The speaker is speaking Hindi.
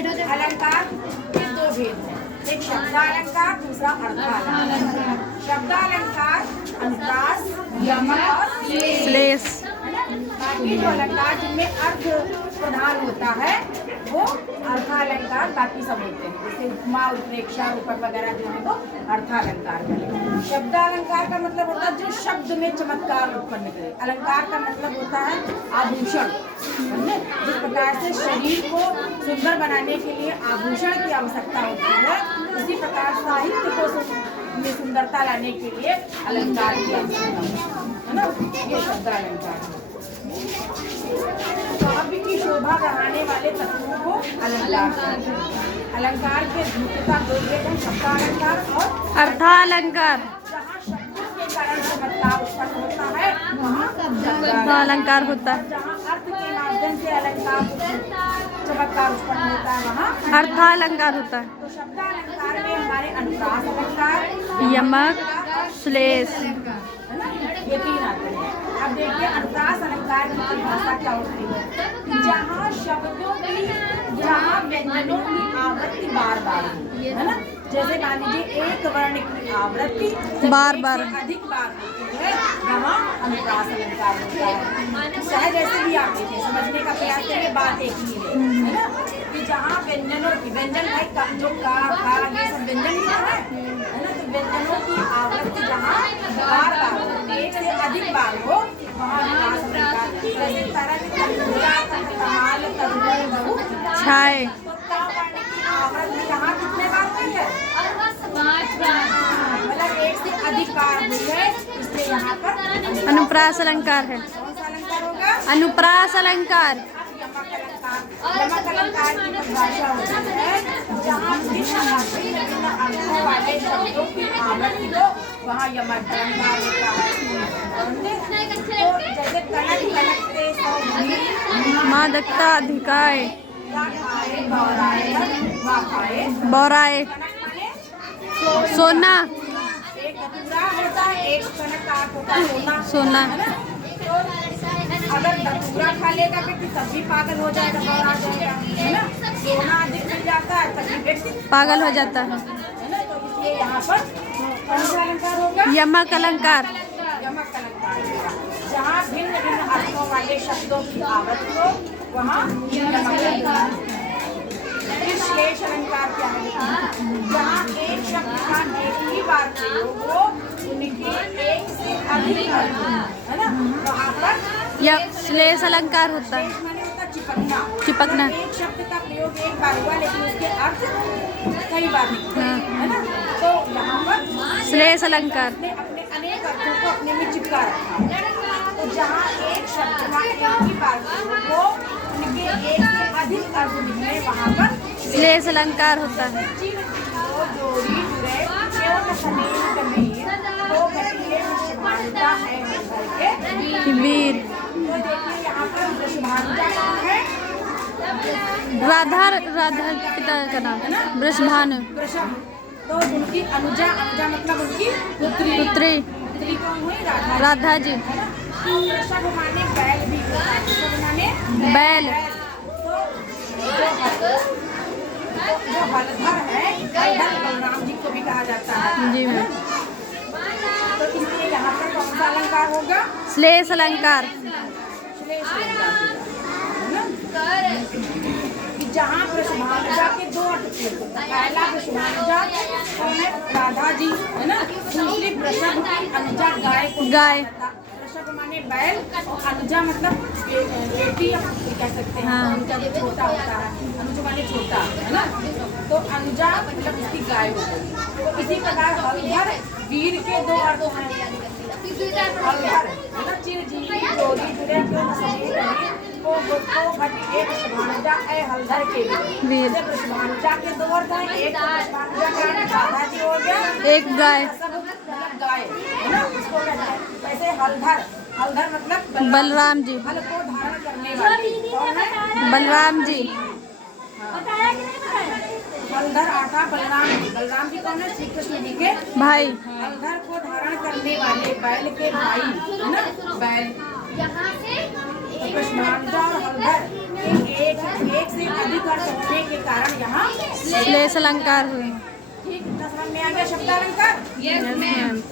अलंकार के दो भेद हैं, एक शब्दालंकार, दूसरा अर्थालंकार। शब्दालंकार अनुप्रास, यमक और श्लेष। बाकी जो अलंकार जिनमें अर्थ प्रधान होता है वो अर्थालंकार बाकी सब होते हैं, जैसे उपमा, उत्प्रेक्षा, रूपक वगैरह जो है वो अर्थालंकार है। शब्दालंकार का मतलब होता है जो शब्द में चमत्कार उत्पन्न करे। अलंकार का मतलब होता है आभूषण, जिस प्रकार से शरीर को सुंदर बनाने के लिए आभूषण की आवश्यकता होती है, उसी प्रकार साहित्य को में सुंदरता लाने के लिए अलंकार की आवश्यकता है ना। ये शब्दालंकार है। काव्य की शोभा बढ़ाने वाले तत्वों को अलंकार कहते हैं। अलंकार के द्वितीयता दो भेद हैं, शब्दालंकार और अर्थालंकार। जहाँ शब्दों के कारण चमत्कार उत्पन्न होता है वहाँ अलंकार होता है। जहाँ अर्थ के माध्यम से अलंकार चमत्कार उत्पन्न होता है वहाँ अर्थालंकार होता है। तो शब्दालंकार में हमारे अनुप्रास अलंकार, यमक, श्लेष, है ना, ये तीन आते हैं। अब देखिए अनुप्रास अलंकार की परिभाषा क्या होती है। जहाँ शब्दों की, जहाँ व्यंजनों की आवृत्ति बार बार हो, है ना, जैसे मान लीजिए एक वर्ण की आवृत्ति बार बार अधिक बार होती है वहाँ अनुप्रास अलंकार होता है। चाहे जैसे भी आप देखें, समझने का प्रयास करिए, बात एक ही है ना, कि जहाँ व्यंजनों की, व्यंजन भाई जो का, खा, ये सब व्यंजन ही है ना, तो व्यंजनों की आवृत्ति जहाँ बार बार एक से अधिक बार हो वहाँ अनुप्रास अलंकार। जैसे तरल, तंदुरा, तमाल, तरुण, बहु, छाए। तो का वर्ण की आवृत्ति यहाँ कितने बार हुई है? मतलब एक से अधिक बार हुई है, इसलिए यहाँ पर अनुप्रास अलंकार है। कौन सा अलंकार होगा? अनुप्रास अलंकार। यमक अलंकार। यमक अलंकार की परिभाषा होती है जहाँ भिन्न अर्थों वाले शब्दों की आवृत्ति हो वहाँ यमक अलंकार होता है। तो जैसे कनक, कनकते, सौभी, मादकता, अधिकाय, खाए, बौराए, वाखाए। बौराए, कनक माने सोना, एक धतूरा होता है, एक कनक का अर्थ होता है सोना। सोना। है ना? तो अगर धतूरा खा लेगा व्यक्ति तब भी पागल हो जाएगा, बौरा जाएगा, है ना। सोना अधिक मिल जाता है तब भी व्यक्ति पागल हो जाता है। है ना। तो इसलिए यहाँ पर कौन सा अलंकार होगा? यमक अलंकार। यमक अलंकार होगा। जहाँ भिन्न भिन्न अर्थों वाले शब्दों की आवृत्ति हो वहाँ यमक अलंकार। फिर श्लेष अलंकार क्या है? जहाँ एक शब्द का एक ही बार प्रयोग हो उनके एक से अधिक अर्थ हो, है ना, वहाँ पर श्लेष अलंकार होता है। श्लेष माने होता है चिपकना। चिपकना। एक शब्द का प्रयोग एक बार हुआ लेकिन उसके अर्थ कई बार निकले, हाँ। है ना। तो यहाँ पर श्लेष अलंकार। अपने अपने अनेक अर्थों को अपने में चिपका रखा है। तो जहाँ एक शब्द का एक ही बार प्रयोग हो उनके एक से अधिक अर्थ निकले वहाँ पर श्लेष अलंकार होता है। जोड़ी जुड़े केवल समीर कबीर तो बटिए विश्वभानुता है घर के वीर। तो देखिए यहाँ पर विश्वभानुता कौन है? राधा, राधा पिता का नाम है ना, वृषभानु। वृषभ। तो उनकी अनुजा, अनुजा मतलब उनकी पुत्री। पुत्री पुत्री कौन हुई? राधा। राधा जी। तो वृषभ माने बैल भी होता है। वृषभ माने बैल। तो जो हलधर है, हलधर बलराम जी को भी कहा जाता है जी मैम। तो इसलिए यहाँ पर कौन सा अलंकार होगा? श्लेष अलंकार। श्लेष अलंकार होगा, है ना? कि जहाँ वृषभानुजा के दो अर्थ प्रयोग होते हैं। पहला वृषभानुजा कौन है? राधा जी, है ना। दूसरी वृषभ की अनुजा गाय को गाय। वृषभ माने बैल और अनुजा मतलब बेटी कह सकते हैं। हाँ। अनुजा जो छोटा होता है, अनुजा माने छोटा, है ना। तो अनुजा मतलब उसकी गाय हो गई। तो इसी प्रकार हलधर वीर के दो अर्थ हैं। हलधर है ना, चिरजीवी, जोड़ी जुड़े क्यों न समीर कबीर को भट एक वृषभानुजा ए हलधर के वीर। जैसे वृषभानुजा के दो अर्थ हैं, एक वृषभानुजा का राधा जी हो गया, एक गाय। सब मतलब गाय, है ना, उसको कहते हैं। वैसे हलधर, हलधर मतलब बलराम जी। हल को धारण करने वाले कौन है? बलराम जी। हलधर आटा बलराम जी। बलराम जी कौन है? श्री कृष्ण जी के भाई। हलधर को धारण करने वाले बैल के भाई, है ना, बैल। वृषभानुजा और हलधर के एक से अधिक अर्थ होने के कारण यहाँ श्लेष अलंकार हुए। ठीक, इतना समझ में आ गया शब्दालंकार? Yes ma'am.